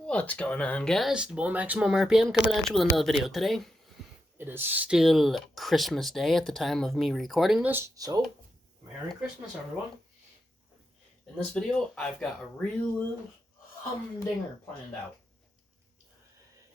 What's going on, guys? The boy Maximum RPM coming at you with another video today. It is still Christmas Day at the time of me recording this, so Merry Christmas, everyone. In this video, I've got a real humdinger planned out.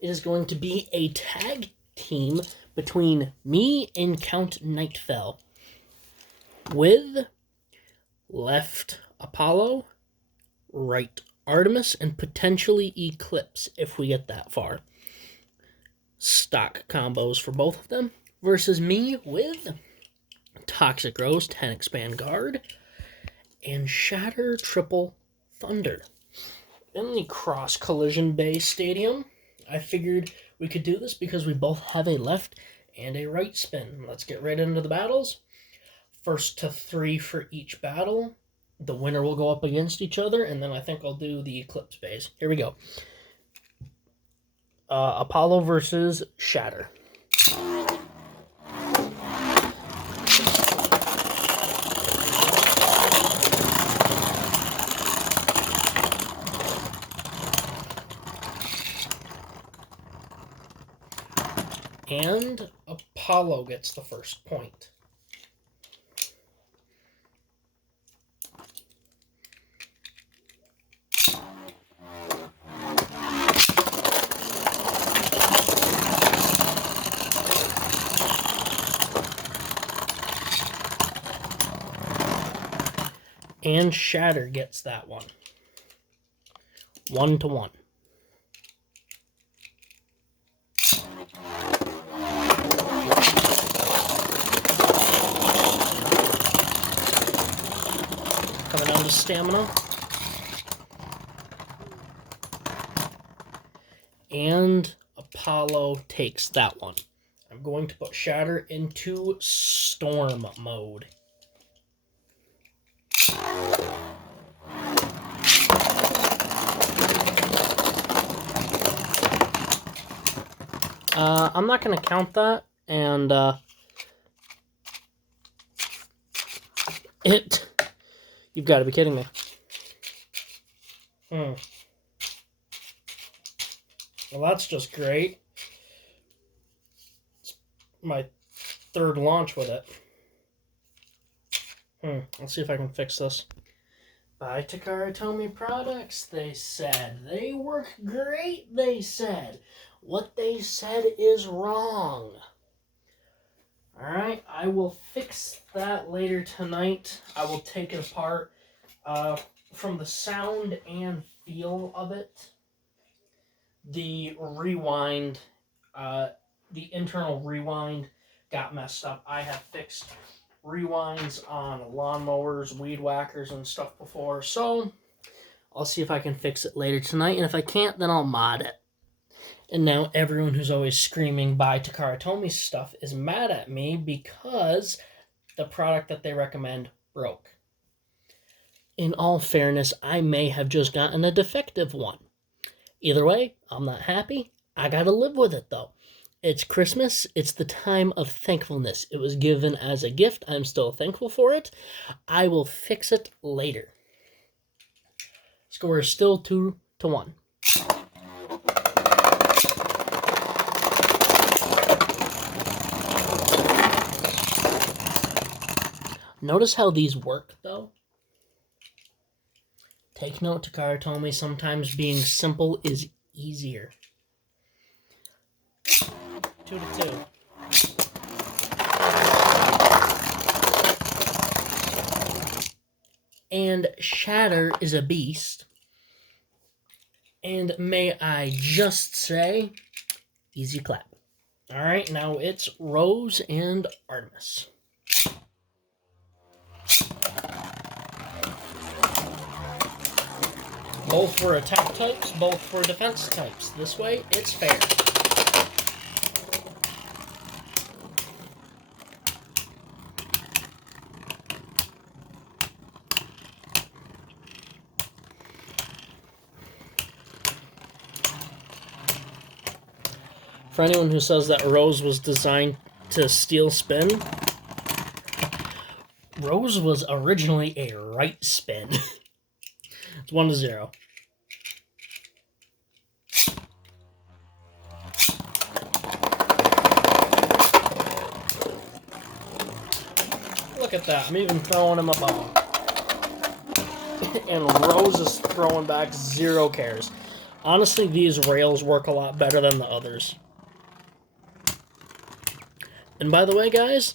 It is going to be a tag team between me and Count Nightfell with left Apollo, right Artemis, and potentially Eclipse if we get that far. Stock combos for both of them versus me with Toxic Rose 10 Expand Guard and Shatter Triple Thunder. In the cross collision bay stadium, I figured we could do this because we both have a left and a right spin. Let's get right into the battles. First to 3 for each battle. The winner will go up against each other, and then I think I'll do the Eclipse phase. Here we go. Apollo versus Shatter. And Apollo gets the first point. And Shatter gets that one. 1-1. Coming down to stamina. And Apollo takes that one. I'm going to put Shatter into Storm mode. I'm not going to count that, and you've got to be kidding me. Well, that's just great. It's my third launch with it. Let's see if I can fix this. Buy Takara Tomy products, they said. They work great, they said. What they said is wrong. Alright, I will fix that later tonight. I will take it apart from the sound and feel of it. The rewind, the internal rewind got messed up. I have fixed rewinds on lawnmowers, weed whackers, and stuff before, so I'll see if I can fix it later tonight, and if I can't, then I'll mod it. And now everyone who's always screaming buy Takara Tomy stuff is mad at me because the product that they recommend broke. In all fairness, I may have just gotten a defective one. Either way, I'm not happy. I gotta live with it, though. It's Christmas. It's the time of thankfulness. It was given as a gift. I'm still thankful for it. I will fix it later. Score is still 2-1. Notice how these work, though. Take note, Takara Tomy, sometimes being simple is easier. 2-2. And Shatter is a beast. And may I just say, easy clap. Alright, now it's Rose and Artemis. Both for attack types, both for defense types. This way, it's fair. For anyone who says that Rose was designed to steal spin, Rose was originally a right spin. It's 1-0. Look at that. I'm even throwing him a bone. And Rose is throwing back 0 cares. Honestly, these rails work a lot better than the others. And by the way, guys,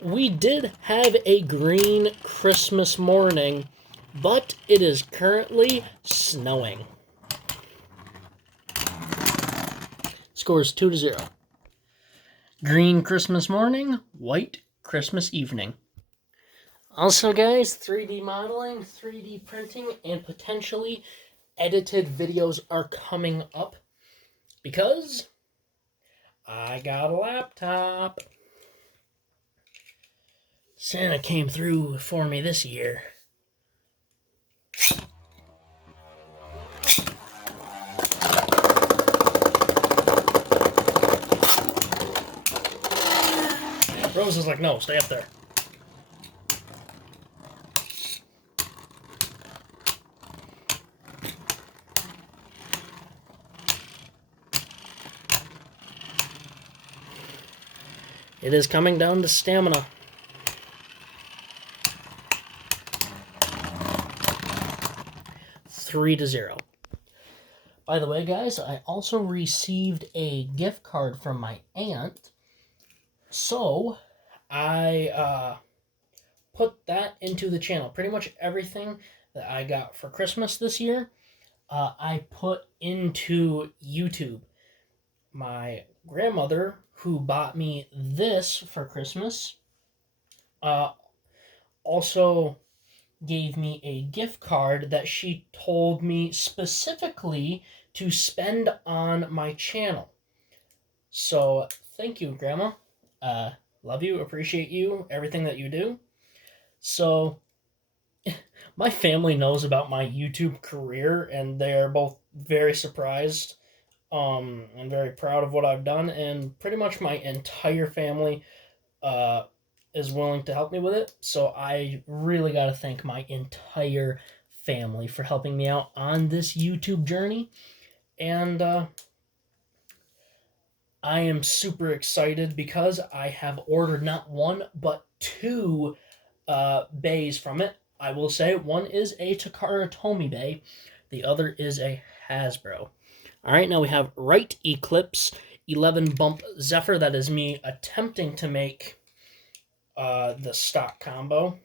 we did have a green Christmas morning, but it is currently snowing. Scores 2-0. Green Christmas morning, white Christmas evening. Also, guys, 3D modeling, 3D printing, and potentially edited videos are coming up because I got a laptop. Santa came through for me this year. Rose is like, no, stay up there. It is coming down to stamina. Three to 0. By the way, guys, I also received a gift card from my aunt. So, I put that into the channel. Pretty much everything that I got for Christmas this year, I put into YouTube. My grandmother, who bought me this for Christmas, also gave me a gift card that she told me specifically to spend on my channel. So, thank you, Grandma. Love you, appreciate you, everything that you do. So, my family knows about my YouTube career, and they're both very surprised and very proud of what I've done, and pretty much my entire family is willing to help me with it. So I really got to thank my entire family for helping me out on this YouTube journey. And I am super excited because I have ordered not 1, but 2 bays from it. I will say one is a Takara Tomy bay. The other is a Hasbro. All right, now we have Right Eclipse 11 Bump Zephyr. That is me attempting to make the stock combo.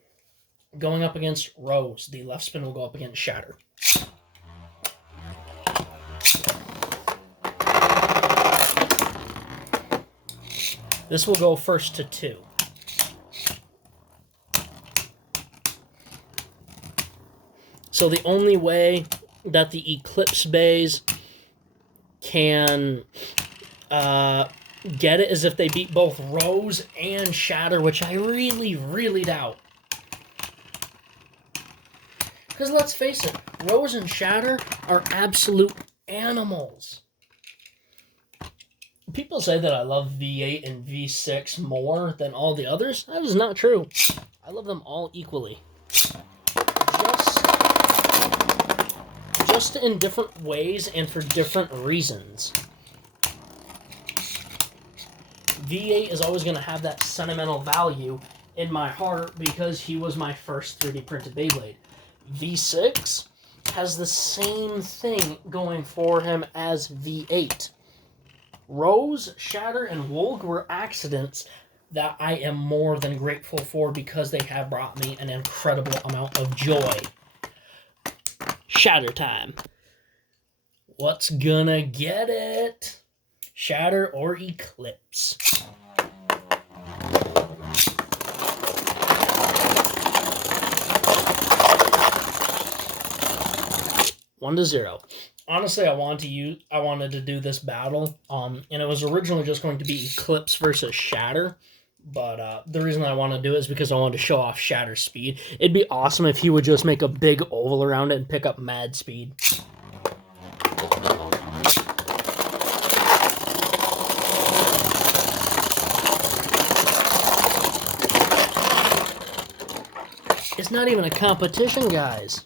Going up against Rose. The left spin will go up against Shatter. This will go first to 2. So the only way that the Eclipse bays can get it is if they beat both Rose and Shatter, which I really, really doubt. Because let's face it, Rose and Shatter are absolute animals. People say that I love V8 and V6 more than all the others. That is not true. I love them all equally. Just in different ways and for different reasons. V8 is always going to have that sentimental value in my heart because he was my first 3D printed Beyblade. V6 has the same thing going for him as V8. Rose, Shatter, and Wolg were accidents that I am more than grateful for because they have brought me an incredible amount of joy. Shatter time. What's gonna get it? Shatter or Eclipse? One to 0. Honestly, I wanted to do this battle, and it was originally just going to be Eclipse versus Shatter, but the reason I want to do it is because I wanted to show off Shatter's speed. It'd be awesome if he would just make a big oval around it and pick up mad speed. It's not even a competition, guys.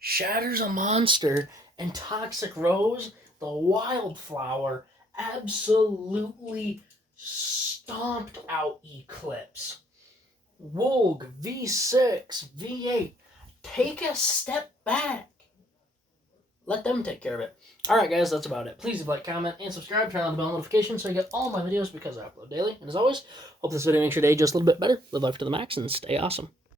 Shatter's a monster, and Toxic Rose, the wildflower, absolutely stomped out Eclipse. Woolg, V6, V8. Take a step back. Let them take care of it. Alright, guys, that's about it. Please like, comment, and subscribe. Turn on the bell notifications so you get all my videos because I upload daily. And as always, hope this video makes your day just a little bit better. Live life to the max and stay awesome.